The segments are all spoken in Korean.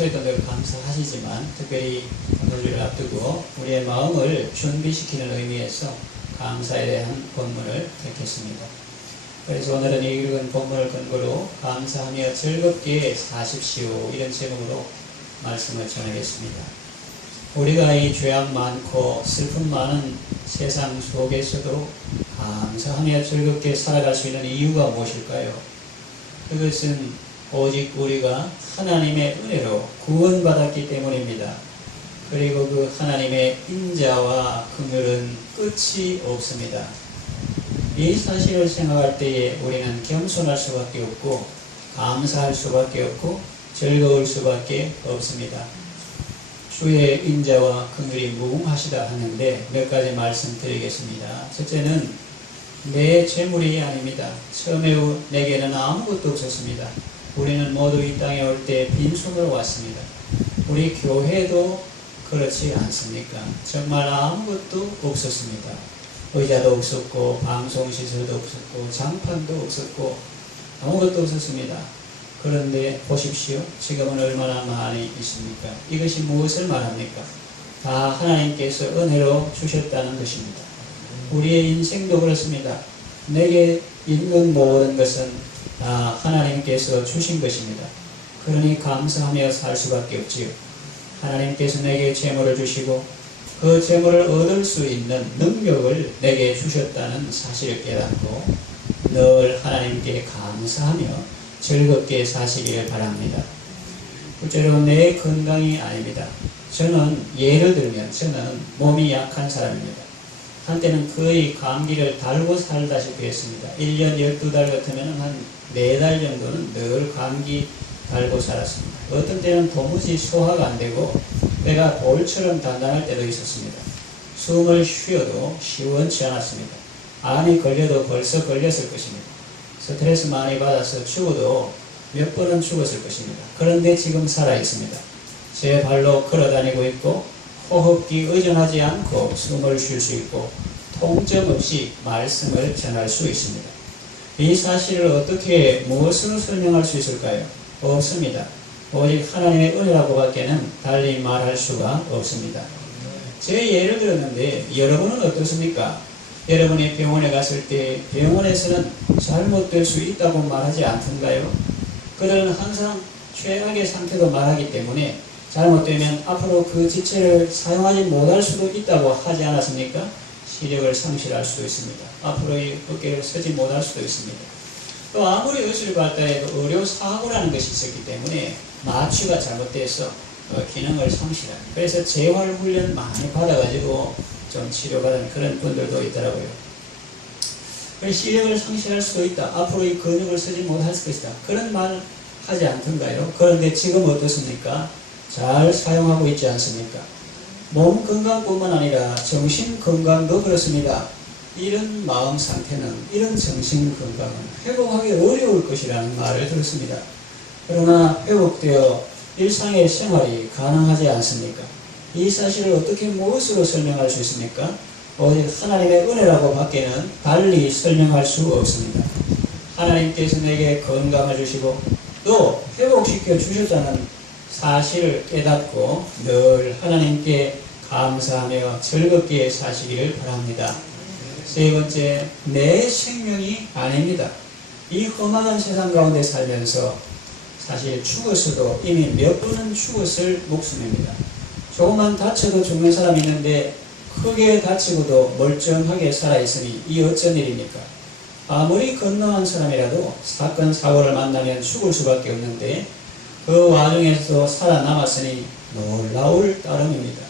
평소에도 늘 감사하시지만 특별히 오늘을 앞두고 우리의 마음을 준비시키는 의미에서 감사에 대한 본문을 택했습니다. 그래서 오늘은 이 읽은 본문을 근거로 감사하며 즐겁게 사십시오 이런 제목으로 말씀을 전하겠습니다. 우리가 이 죄악 많고 슬픔 많은 세상 속에서도 감사하며 즐겁게 살아갈 수 있는 이유가 무엇일까요? 그것은 오직 우리가 하나님의 은혜로 구원받았기 때문입니다. 그리고 그 하나님의 인자와 긍휼은 끝이 없습니다. 이 사실을 생각할 때에 우리는 겸손할 수밖에 없고 감사할 수밖에 없고 즐거울 수밖에 없습니다. 주의 인자와 긍휼이 무궁하시다 하는데 몇 가지 말씀드리겠습니다. 첫째는 내 재물이 아닙니다. 처음에 내게는 아무것도 없었습니다. 우리는 모두 이 땅에 올 때 빈손으로 왔습니다. 우리 교회도 그렇지 않습니까? 정말 아무것도 없었습니다. 의자도 없었고 방송시설도 없었고 장판도 없었고 아무것도 없었습니다. 그런데 보십시오. 지금은 얼마나 많이 있습니까? 이것이 무엇을 말합니까? 다 하나님께서 은혜로 주셨다는 것입니다. 우리의 인생도 그렇습니다. 내게 있는 모든 것은 다 하나님께서 주신 것입니다. 그러니 감사하며 살 수밖에 없지요. 하나님께서 내게 재물을 주시고 그 재물을 얻을 수 있는 능력을 내게 주셨다는 사실을 깨닫고 늘 하나님께 감사하며 즐겁게 사시기를 바랍니다. 둘째로 내 건강이 아닙니다. 저는 예를 들면 저는 몸이 약한 사람입니다. 한때는 거의 감기를 달고 살다시피 했습니다. 1년 12달 같으면 한 4달 정도는 늘 감기 달고 살았습니다. 어떤 때는 도무지 소화가 안 되고 배가 돌처럼 단단할 때도 있었습니다. 숨을 쉬어도 시원치 않았습니다. 암이 걸려도 벌써 걸렸을 것입니다. 스트레스 많이 받아서 죽어도 몇 번은 죽었을 것입니다. 그런데 지금 살아있습니다. 제 발로 걸어다니고 있고 호흡기 의존하지 않고 숨을 쉴 수 있고 통증 없이 말씀을 전할 수 있습니다. 이 사실을 어떻게 무엇으로 설명할 수 있을까요? 없습니다. 오직 하나님의 은혜라고 밖에는 달리 말할 수가 없습니다. 제 예를 들었는데 여러분은 어떻습니까? 여러분이 병원에 갔을 때 병원에서는 잘못될 수 있다고 말하지 않던가요? 그들은 항상 최악의 상태도 말하기 때문에 잘못되면 앞으로 그 지체를 사용하지 못할 수도 있다고 하지 않았습니까? 시력을 상실할 수도 있습니다. 앞으로 이 어깨를 서지 못할 수도 있습니다. 또 아무리 의술을 발달해도 의료사고라는 것이 있었기 때문에 마취가 잘못돼서 기능을 상실합니다. 그래서 재활훈련 많이 받아가지고 좀 치료받은 그런 분들도 있더라고요. 시력을 상실할 수도 있다. 앞으로 이 근육을 쓰지 못할 것이다. 그런 말 하지 않던가요? 그런데 지금 어떻습니까? 잘 사용하고 있지 않습니까? 몸 건강뿐만 아니라 정신 건강도 그렇습니다. 이런 마음 상태는, 이런 정신 건강은 회복하기 어려울 것이라는 말을 들었습니다. 그러나 회복되어 일상의 생활이 가능하지 않습니까? 이 사실을 어떻게 무엇으로 설명할 수 있습니까? 오직 하나님의 은혜라고 밖에는 달리 설명할 수 없습니다. 하나님께서 내게 건강을 주시고 또 회복시켜 주셨다는 사실을 깨닫고 늘 하나님께 감사하며 즐겁게 사시기를 바랍니다. 세 번째, 내 생명이 아닙니다. 이 험악한 세상 가운데 살면서 사실 죽었어도 이미 몇 번은 죽었을 목숨입니다. 조금만 다쳐도 죽는 사람이 있는데 크게 다치고도 멀쩡하게 살아있으니 이 어쩐 일입니까? 아무리 건강한 사람이라도 사건 사고를 만나면 죽을 수밖에 없는데 그 와중에서 살아남았으니 놀라울 따름입니다.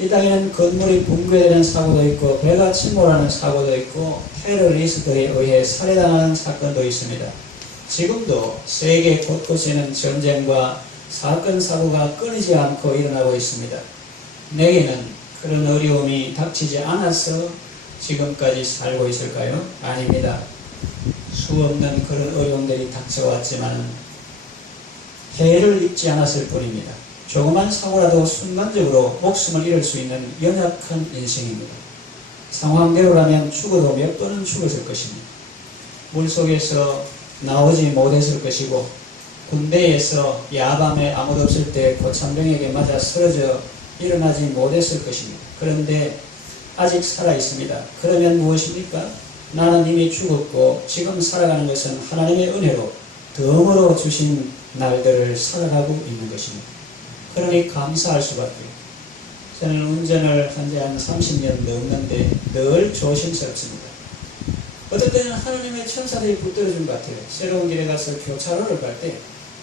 이 땅에는 건물이 붕괴되는 사고도 있고 배가 침몰하는 사고도 있고 테러리스트에 의해 살해당하는 사건도 있습니다. 지금도 세계 곳곳에는 전쟁과 사건 사고가 끊이지 않고 일어나고 있습니다. 내게는 그런 어려움이 닥치지 않아서 지금까지 살고 있을까요? 아닙니다. 수없는 그런 어려움들이 닥쳐왔지만 해를 입지 않았을 뿐입니다. 조그만 사고라도 순간적으로 목숨을 잃을 수 있는 연약한 인생입니다. 상황대로라면 죽어도 몇 번은 죽었을 것입니다. 물속에서 나오지 못했을 것이고 군대에서 야밤에 아무도 없을 때 고참병에게 맞아 쓰러져 일어나지 못했을 것입니다. 그런데 아직 살아 있습니다. 그러면 무엇입니까? 나는 이미 죽었고 지금 살아가는 것은 하나님의 은혜로 덤으로 주신 날들을 살아가고 있는 것입니다. 그러니 감사할 수밖에. 저는 운전을 한 지 한 30년 넘는데 늘 조심스럽습니다. 어떨 때는 하나님의 천사들이 붙들어준 것 같아요. 새로운 길에 가서 교차로를 갈 때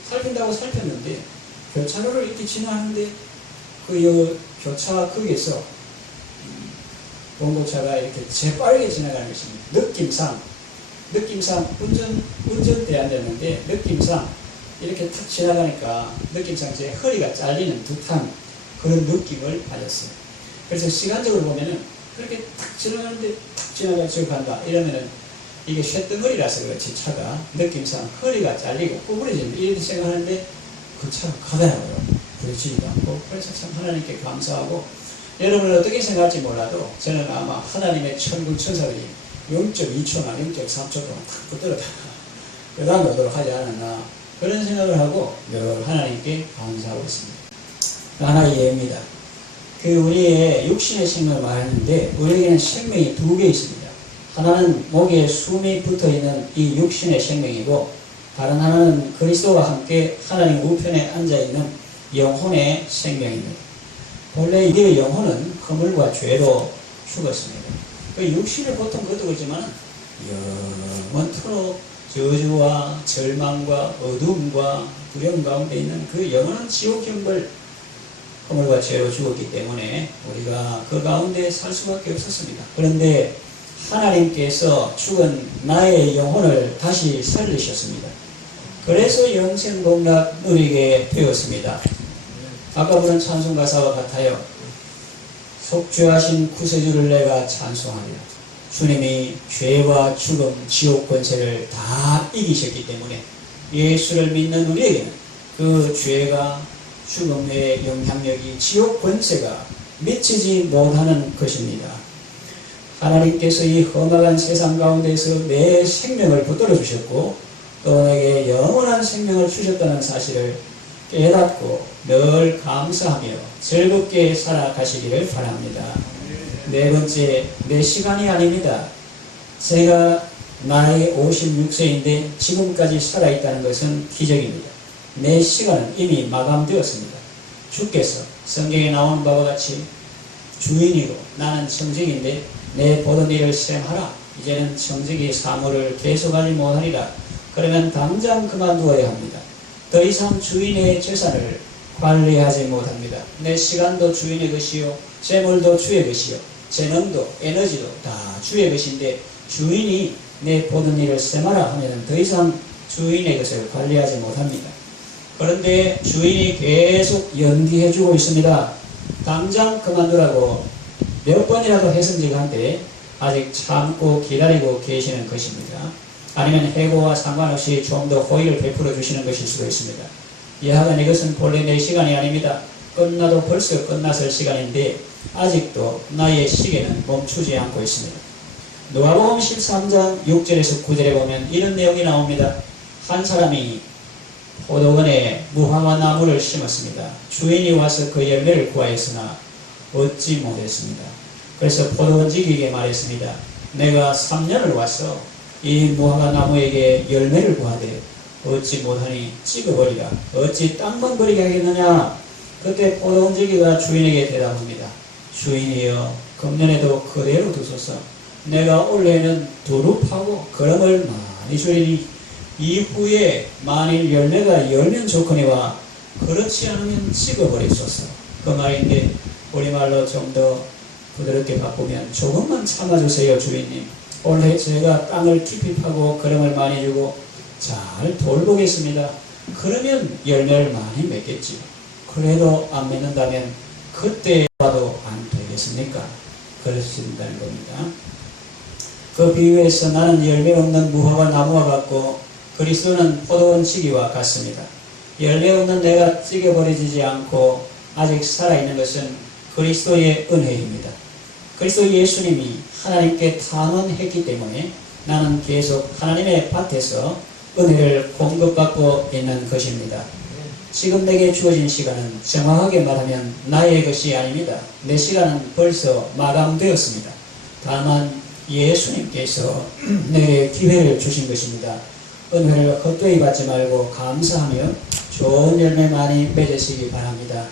살핀다고 살폈는데 교차로를 이렇게 지나는데 그 교차 거기에서 봉고차가 이렇게 재빠르게 지나가는 것입니다. 느낌상 운전대 앉았는데 느낌상 이렇게 탁 지나가니까 느낌상 제 허리가 잘리는 듯한 그런 느낌을 받았어요. 그래서 시간적으로 보면은 그렇게 탁 지나가는데 탁 지나가서 간다 이러면은 이게 쇳덩어리라서 그렇지 차가 느낌상 허리가 잘리고 구부러지는 이렇게 생각하는데 그 차가 가더라고요. 부딪히지도 않고. 그래서 참 하나님께 감사하고, 여러분은 어떻게 생각할지 몰라도 저는 아마 하나님의 천군 천사들이 0.2초나 0.3초 동안 탁 붙들었다가 그 다음에 오도록 하지 않았나 그런 생각을 하고 늘 하나님께 감사하고 있습니다. 하나의 예입니다. 우리의 육신의 생명을 말하는데 우리에게는 생명이 두 개 있습니다. 하나는 목에 숨이 붙어있는 이 육신의 생명이고 다른 하나는 그리스도와 함께 하나님 우편에 앉아있는 영혼의 생명입니다. 본래 이게 영혼은 허물과 죄로 죽었습니다. 그 육신을 보통 그것도 그렇지만 영원토록 저주와 절망과 어둠과 두려움 가운데 있는 그 영원한 지옥 형벌 허물과 죄로 죽었기 때문에 우리가 그 가운데 살 수밖에 없었습니다. 그런데 하나님께서 죽은 나의 영혼을 다시 살리셨습니다. 그래서 영생복락 누리게 되었습니다. 아까 부른 찬송 가사와 같아요. 속죄하신 구세주를 내가 찬송하리라. 주님이 죄와 죽음, 지옥 권세를 다 이기셨기 때문에 예수를 믿는 우리에게는 그 죄가 죽음의 영향력이 지옥 권세가 미치지 못하는 것입니다. 하나님께서 이 험악한 세상 가운데서 내 생명을 붙들어 주셨고 또 내게 영원한 생명을 주셨다는 사실을 깨닫고 늘 감사하며 즐겁게 살아가시기를 바랍니다. 네 번째, 내 시간이 아닙니다. 제가 나이 56세인데 지금까지 살아있다는 것은 기적입니다. 내 시간은 이미 마감되었습니다. 주께서 성경에 나오는 바와 같이 주인이고 나는 청직인데 내 보던 일을 수행하라. 이제는 청직이 사물을 계속하지 못하리라. 그러면 당장 그만두어야 합니다. 더 이상 주인의 재산을 관리하지 못합니다. 내 시간도 주인의 것이요 재물도 주의 것이요 재능도 에너지도 다 주의 것인데 주인이 내 보던 일을 세마라 하면 더 이상 주인의 것을 관리하지 못합니다. 그런데 주인이 계속 연기해주고 있습니다. 당장 그만두라고 몇 번이라도 해성직한데 아직 참고 기다리고 계시는 것입니다. 아니면 해고와 상관없이 좀 더 호의를 베풀어 주시는 것일 수도 있습니다. 여하간 이것은 본래 내 시간이 아닙니다. 끝나도 벌써 끝났을 시간인데 아직도 나의 시계는 멈추지 않고 있습니다. 누가복음 13장 6절에서 9절에 보면 이런 내용이 나옵니다. 한 사람이 포도원에 무화과 나무를 심었습니다. 주인이 와서 그 열매를 구하였으나 얻지 못했습니다. 그래서 포도원지기에게 말했습니다. 내가 3년을 와서 이 무화과 나무에게 열매를 구하되 얻지 못하니 찍어버리라. 어찌 땅만 버리게 하겠느냐. 그때 포도원지기가 주인에게 대답합니다. 주인이여 금년에도 그대로 두소서. 내가 올해는 두릅하고 거름을 많이 주리니 이후에 만일 열매가 열면 좋거니와 그렇지 않으면 찍어버리소서. 그 말인데 우리말로 좀 더 부드럽게 바꾸면 조금만 참아주세요 주인님. 올해 제가 땅을 깊이 파고 거름을 많이 주고 잘 돌보겠습니다. 그러면 열매를 많이 맺겠지. 그래도 안 맺는다면 그때 와도 안 되겠습니까? 그러신다는 겁니다. 그 비유에서 나는 열매 없는 무화과 나무와 같고 그리스도는 포도원 지기와 같습니다. 열매 없는 내가 찍어버리지 않고 아직 살아있는 것은 그리스도의 은혜입니다. 그리스도 예수님이 하나님께 탄원했기 때문에 나는 계속 하나님의 밭에서 은혜를 공급받고 있는 것입니다. 지금 내게 주어진 시간은 정확하게 말하면 나의 것이 아닙니다. 내 시간은 벌써 마감되었습니다. 다만 예수님께서 내게 기회를 주신 것입니다. 은혜를 헛되이 받지 말고 감사하며 좋은 열매 많이 맺으시기 바랍니다.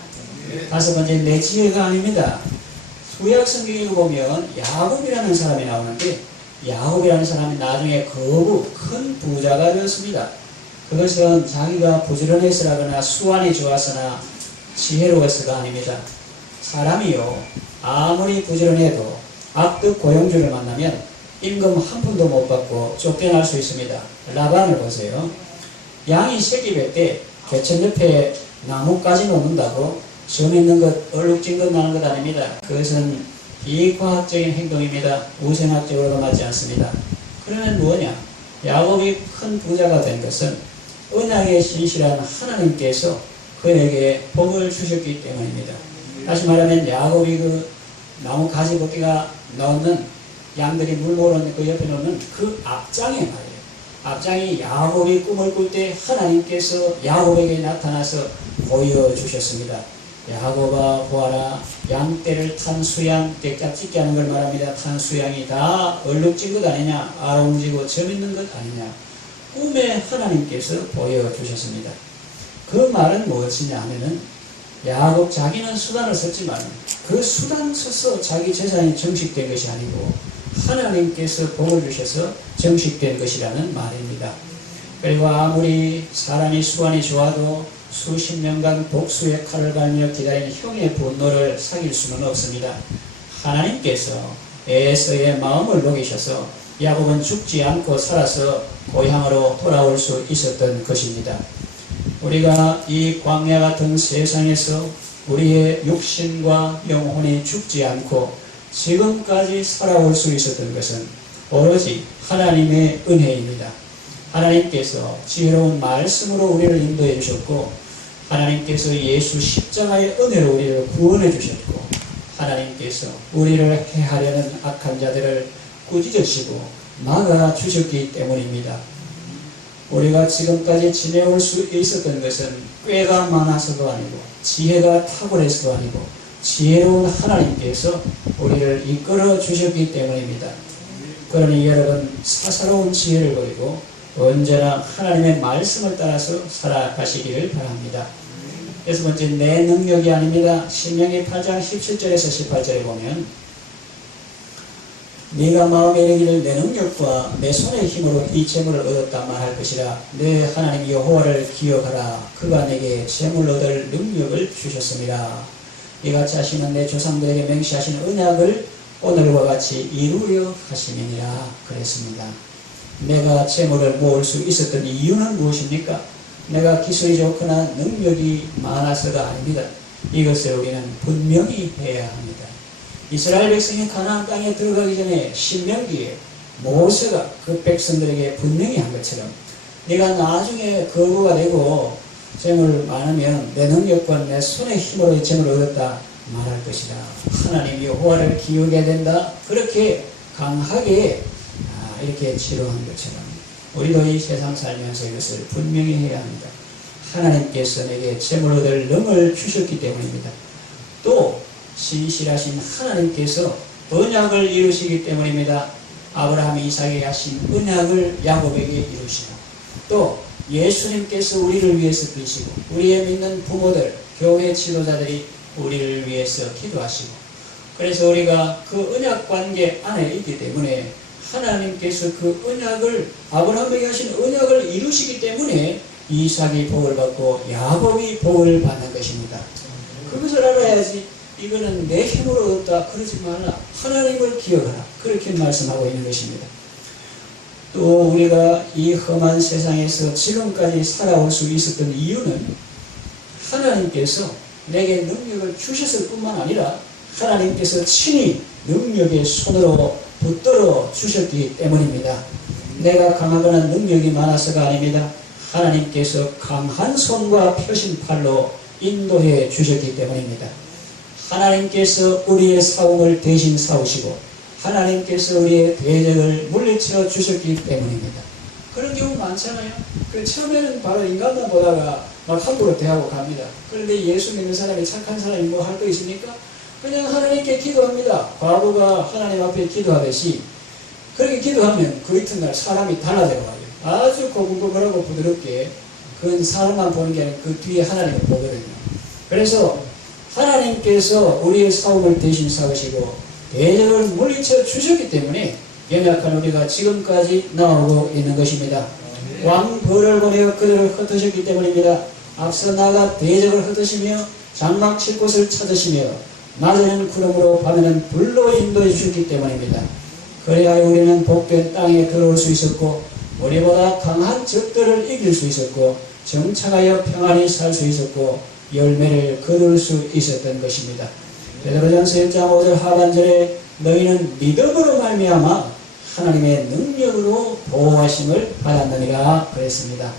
다섯 번째, 내 지혜가 아닙니다. 구약 성경에 보면 야곱이라는 사람이 나오는데 야곱이라는 사람이 나중에 거부 큰 부자가 되었습니다. 그것은 자기가 부지런해서라거나 수완이 좋아서나 지혜로워서가 아닙니다. 사람이요 아무리 부지런해도 악덕 고용주를 만나면 임금 한 푼도 못 받고 쫓겨날 수 있습니다. 라반을 보세요. 양이 새끼 뵐 때 개천 옆에 나무까지 놓는다고 점 있는 것, 얼룩진 것 나는 것 아닙니다. 그것은 비과학적인 행동입니다. 우생학적으로도 맞지 않습니다. 그러면 뭐냐? 야곱이 큰 부자가 된 것은 언약에 신실한 하나님께서 그에게 복을 주셨기 때문입니다. 다시 말하면 야곱이 그 나무 가지 벗기가 넣는 양들이 물 먹는 그 옆에 놓는 그 앞장에 말이에요. 앞장이 야곱이 꿈을 꿀 때 하나님께서 야곱에게 나타나서 보여주셨습니다. 야곱아 보아라, 양떼를 탄 수양, 떼깍짓기 하는 걸 말합니다. 탄 수양이 다 얼룩진 것 아니냐, 아롱지고 점 있는 것 아니냐. 꿈에 하나님께서 보여주셨습니다. 그 말은 무엇이냐 하면은 야곱 자기는 수단을 썼지만 그 수단 써서 자기 재산이 정식된 것이 아니고 하나님께서 복을 주셔서 정식된 것이라는 말입니다. 그리고 아무리 사람이 수완이 좋아도 수십 년간 복수의 칼을 갈며 기다린 형의 분노를 사귈 수는 없습니다. 하나님께서 에서의 마음을 녹이셔서 야곱은 죽지 않고 살아서 고향으로 돌아올 수 있었던 것입니다. 우리가 이 광야 같은 세상에서 우리의 육신과 영혼이 죽지 않고 지금까지 살아올 수 있었던 것은 오로지 하나님의 은혜입니다. 하나님께서 지혜로운 말씀으로 우리를 인도해 주셨고 하나님께서 예수 십자가의 은혜로 우리를 구원해 주셨고 하나님께서 우리를 해하려는 악한 자들을 꾸짖으시고 막아 주셨기 때문입니다. 우리가 지금까지 지내올 수 있었던 것은 꾀가 많아서도 아니고 지혜가 탁월해서도 아니고 지혜로운 하나님께서 우리를 이끌어 주셨기 때문입니다. 그러니 여러분 사사로운 지혜를 버리고 언제나 하나님의 말씀을 따라서 살아가시기를 바랍니다. 여섯 번째, 내 능력이 아닙니다. 신명기 8장 17절에서 18절에 보면 네가 마음에 이르기를 내 능력과 내 손의 힘으로 이 재물을 얻었다 말할 것이라. 내 하나님 여호와를 기억하라. 그가 내게 재물 얻을 능력을 주셨습니다. 이같이 하시는 내 조상들에게 맹세하신 언약을 오늘과 같이 이루려 하시느니라 그랬습니다. 내가 재물을 모을 수 있었던 이유는 무엇입니까? 내가 기술이 좋거나 능력이 많아서가 아닙니다. 이것을 우리는 분명히 해야 합니다. 이스라엘 백성이 가나안 땅에 들어가기 전에 신명기에 모세가 그 백성들에게 분명히 한 것처럼 네가 나중에 거부가 되고 재물 많으면 내 능력과 내 손의 힘으로 재물을 얻었다 말할 것이다. 하나님 여호와를 기억해야 된다. 그렇게 강하게 이렇게 지루한 것처럼 우리도 이 세상 살면서 이것을 분명히 해야 합니다. 하나님께서 내게 재물 얻을 능을 주셨기 때문입니다. 또 신실하신 하나님께서 언약을 이루시기 때문입니다. 아브라함 이삭에게 하신 언약을 야곱에게 이루시고 또 예수님께서 우리를 위해서 비시고 우리의 믿는 부모들, 교회 지도자들이 우리를 위해서 기도하시고 그래서 우리가 그 언약 관계 안에 있기 때문에 하나님께서 그 언약을 아브라함에게 하신 언약을 이루시기 때문에 이삭이 복을 받고 야곱이 복을 받는 것입니다. 그것을 알아야지 이거는 내 힘으로 얻었다 그러지 말라. 하나님을 기억하라. 그렇게 말씀하고 있는 것입니다. 또 우리가 이 험한 세상에서 지금까지 살아올 수 있었던 이유는 하나님께서 내게 능력을 주셨을 뿐만 아니라 하나님께서 친히 능력의 손으로 붙들어 주셨기 때문입니다. 내가 강하거나 능력이 많아서가 아닙니다. 하나님께서 강한 손과 펴신 팔로 인도해 주셨기 때문입니다. 하나님께서 우리의 사움을 대신 싸우시고 하나님께서 우리의 대적을 물리쳐 주셨기 때문입니다. 그런 경우 많잖아요. 그 처음에는 바로 인간만 보다가 막 함부로 대하고 갑니다. 그런데 예수 믿는 사람이 착한 사람이 뭐 할 거 있습니까? 그냥 하나님께 기도합니다. 과부가 하나님 앞에 기도하듯이 그렇게 기도하면 그 이튿날 사람이 달라져가지고 아주 고분고분하고 부드럽게 그건 사람만 보는 게 아니라 그 뒤에 하나님을 보거든요. 그래서 하나님께서 우리의 싸움을 대신 싸우시고 대적을 물리쳐 주셨기 때문에 연약한 우리가 지금까지 나오고 있는 것입니다. 왕 벌을 보내어 그들을 흩으셨기 때문입니다. 앞서 나가 대적을 흩으시며 장막 칠 곳을 찾으시며 낮에는 구름으로 밤에는 불로 인도해 주셨기 때문입니다. 그래야 우리는 복된 땅에 들어올 수 있었고 우리보다 강한 적들을 이길 수 있었고 정착하여 평안히 살 수 있었고 열매를 거둘 수 있었던 것입니다. 베드로전서 1장 5절 하반절에 너희는 믿음으로 말미암아 하나님의 능력으로 보호하심을 받았느니라 그랬습니다.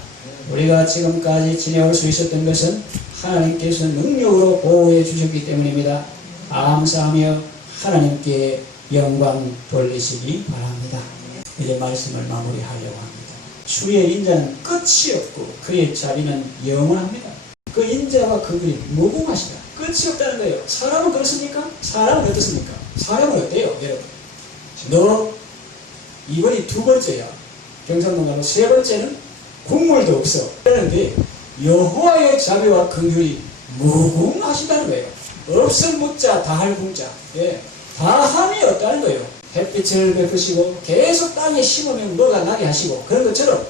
우리가 지금까지 지내올 수 있었던 것은 하나님께서 능력으로 보호해 주셨기 때문입니다. 감사하며 하나님께 영광 돌리시기 바랍니다. 이제 말씀을 마무리하려고 합니다. 주의 인자는 끝이 없고 그의 자비는 영원합니다. 그 인자와 그 그리 무궁하시다. 끝이 없다는 거예요. 사람은 그렇습니까? 사람은 어떻습니까? 사람은 어때요? 여러분, 너 이번이 두 번째야. 경상도 가면 세 번째는 국물도 없어. 그런데 여호와의 자비와 긍휼이 무궁하시다는 거예요. 없을 묻자 다할 궁자. 예, 다함이 없다는 거예요. 햇빛을 베푸시고 계속 땅에 심으면 뭐가 나게 하시고 그런 것처럼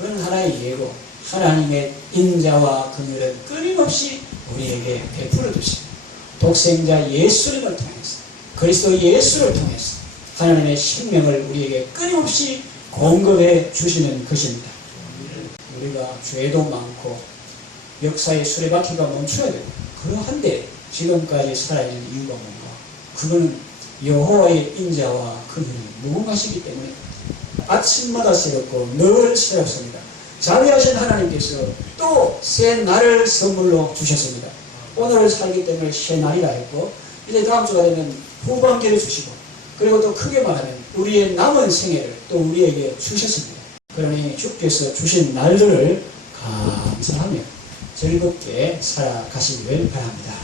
그런 하나의 예고 하나님의 인자와 긍휼은 끊임없이 우리에게 베풀어 주십니다. 독생자 예수님을 통해서 그리스도 예수를 통해서 하나님의 생명을 우리에게 끊임없이 공급해 주시는 것입니다. 우리가 죄도 많고 역사의 수레바퀴가 멈춰야 되고 그러한데 지금까지 살아있는 이유가 뭔가? 그거는 여호와의 인자와 긍휼이 무궁하시기 때문에 아침마다 새롭고 늘 새롭습니다. 자비하신 하나님께서 또 새 날을 선물로 주셨습니다. 오늘을 살기 때문에 새 날이라 했고 이제 다음 주가 되면 후반기를 주시고 그리고 또 크게 말하면 우리의 남은 생애를 또 우리에게 주셨습니다. 그러니 주께서 주신 날들을 감사하며 즐겁게 살아가시기를 바랍니다.